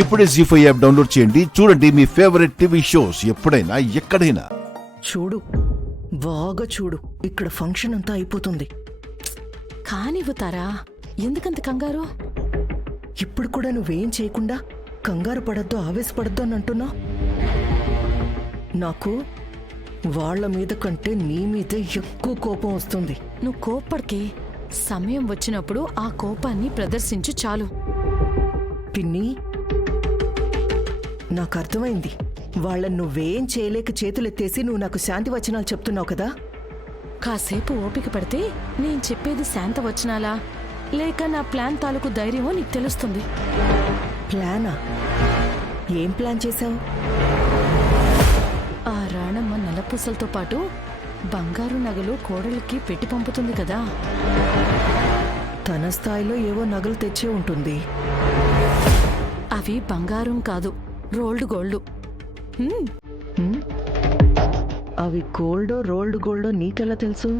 ఇప్పుడే జీ5 app download చేయండి. చూడండి మీ ఫేవరెట్ టీవీ షోస్ ఎప్పుడైనా ఎక్కడైనా. చూడు, బాగా చూడు, ఇక్కడ ఫంక్షన్ అంతా అయిపోతుంది. కానివ్వుతారా? ఎందుకంత కంగారు? ఇప్పుడు కూడా నువ్వేం చేయకుండా కంగారు పడద్దు, ఆవేశపడద్దు అని అంటున్నావు. నాకు వాళ్ల మీద కంటే నీ మీదే ఎక్కువ కోపం వస్తుంది. నువ్వు కోప్పడికే. సమయం వచ్చినప్పుడు ఆ కోపాన్ని ప్రదర్శించు చాలు. పిన్ని, నాకు అర్థమైంది. వాళ్ళని నువ్వేం చేయలేక చేతులెత్తేసి నువ్వు నాకు శాంతి వచనాలు చెప్తున్నావు కదా. కాసేపు ఓపిక పడితే నేను చెప్పేది శాంత వచనాలా లేక నా ప్లాన్ తాలూకు ధైర్యమో నీకు తెలుస్తుంది. ప్లానా? ఏం ప్లాన్ చేశావు? ఆ రాణమ్మ నల్లపూసలతో పాటు బంగారు నగలు కోడలికి పెట్టి పంపుతుంది కదా. తన స్థాయిలో ఏవో నగలు తెచ్చే ఉంటుంది. అవి బంగారం కాదు, రోల్డ్ గోల్డ్. అవి గోల్డో రోల్డ్ గోల్డో నీకెలా తెలుసు?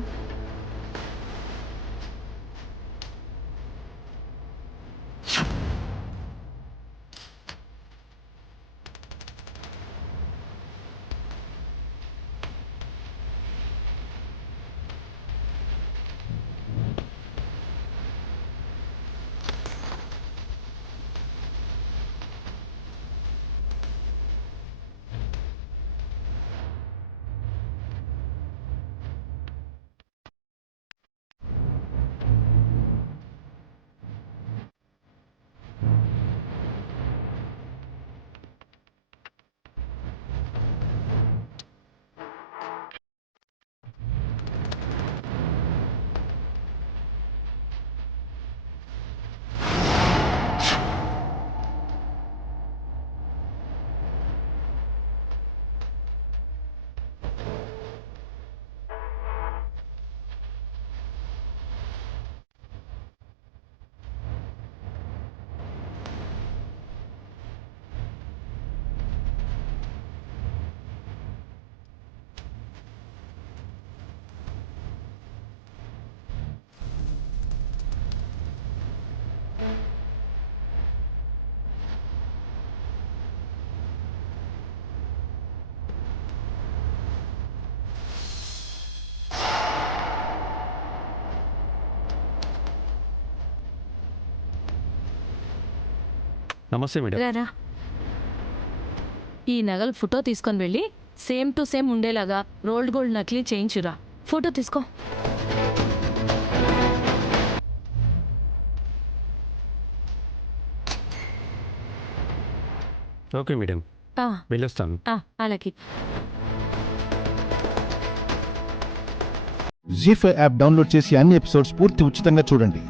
నమస్తే మేడం. రారా, ఈ నగలు ఫోటో తీసుకొని వెళ్ళి సేమ్ టు సేమ్ ఉండేలాగా రోల్డ్ గోల్డ్ నకిలీ చేయించురా. ఫోటో తీసుకో. ఓకే మేడం, వెళ్ళొస్తాను. అలాగే. జీ5 యాప్ డౌన్లోడ్ చేసి అన్ని ఎపిసోడ్స్ పూర్తి ఉచితంగా చూడండి.